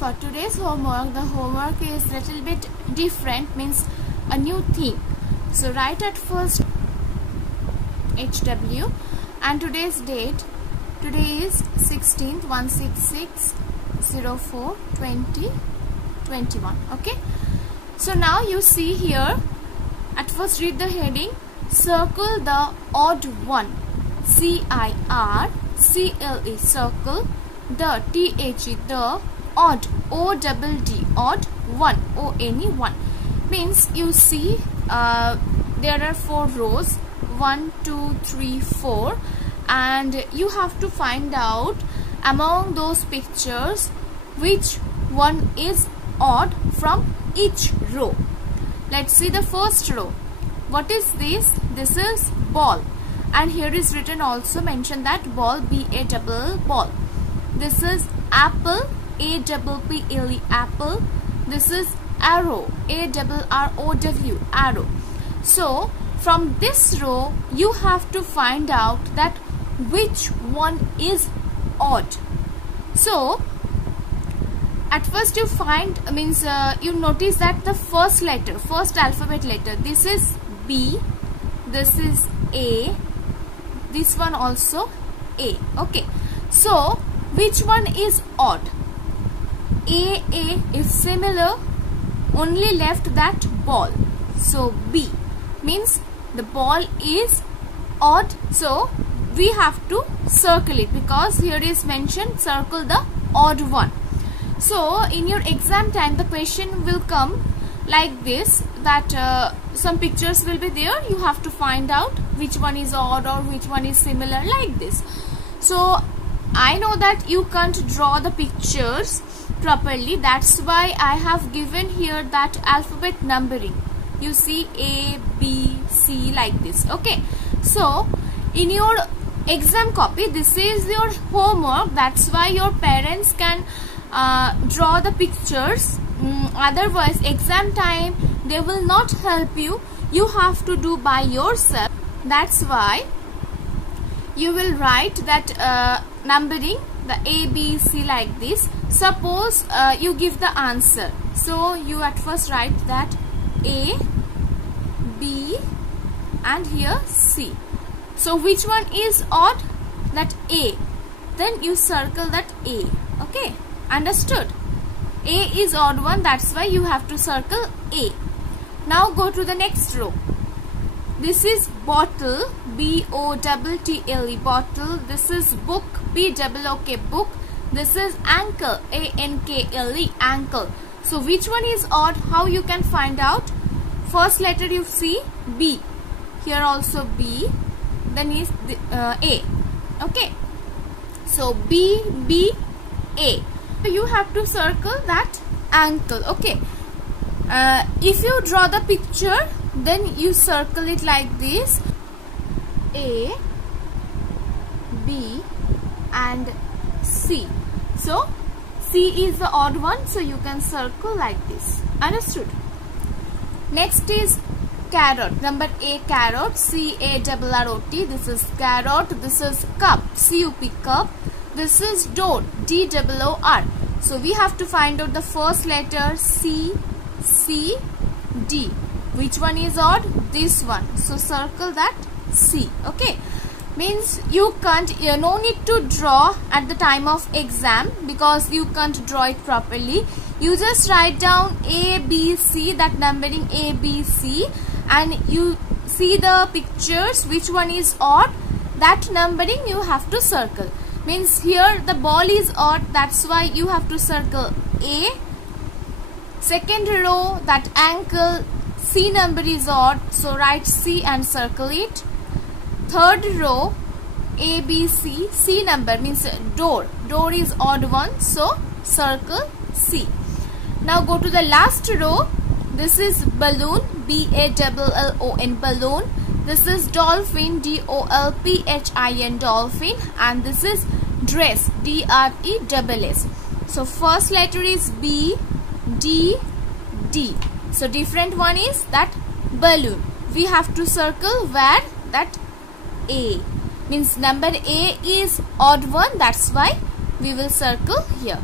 for today's homework, the homework is little bit different, means a new thing. So write at first HW and today's date. Today is 16th 166/04/2021. Okay. So now you see here, at first read the heading. Circle the odd one. CIRCLE, circle the THE, the odd, ODD, odd one, ONE, one. Means you see there are 4 rows, 1 2 3 4, and you have to find out among those pictures which one is odd from each row. Let's see the first row. What is this? This is ball, and here is written also mentioned that ball, BALL, ball. This is apple, APPLE, apple. This is arrow, ARROW, arrow. So from this row you have to find out that which one is odd. So at first you find, you notice that the first letter, first alphabet letter, this is B, this is A, this one also A. Okay, so which one is odd? A is similar, only left that ball. So B means the ball is odd, so we have to circle it because here is mentioned circle the odd one. So in your exam time the question will come like this, that some pictures will be there, you have to find out which one is odd or which one is similar, like this. So I know that you can't draw the pictures properly, that's why I have given here that alphabet numbering. You see A, B, C, like this. Okay, so in your exam copy this is your homework, that's why your parents can draw the pictures. Otherwise exam time they will not help you, you have to do by yourself. That's why you will write that numbering, the A, B, C, like this. Suppose you give the answer, so you at first write that A, B, and here C. So which one is odd? That A. Then you circle that A. Okay, understood? A is odd one, that's why you have to circle A. Now go to the next row. This is bottle, BOTTLE, bottle. This is book, BOOK, book. This is ankle, ANKLE, ankle. So which one is odd? How you can find out? First letter you see B. Here also B. Then is the, A. Okay. So B, A. So you have to circle that ankle. Okay. If you draw the picture, then you circle it like this: A, B, and C. So C is the odd one, so you can circle like this. Understood? Next is carrot. Number A, carrot, CARROT. This is carrot. This is cup, CUP, cup. This is door, DOOR. So we have to find out the first letter C, D. Which one is odd? This one. So circle that C. Okay. Means you can't, no need to draw at the time of exam because you can't draw it properly. You just write down A, B, C, that numbering A, B, C, and you see the pictures, which one is odd, that numbering you have to circle. Means here the ball is odd, that's why you have to circle A. Second row, that ankle, C number is odd, so write C and circle it. Third row, A, B, C, C number means door. Door is odd one, so circle C. Now go to the last row. This is balloon, BALLON, balloon. This is dolphin, DOLPHIN, dolphin. And this is dress, DRESS. So first letter is B, D, D. So different one is that balloon. We have to circle where? That A. Means number A is odd one, that's why we will circle here.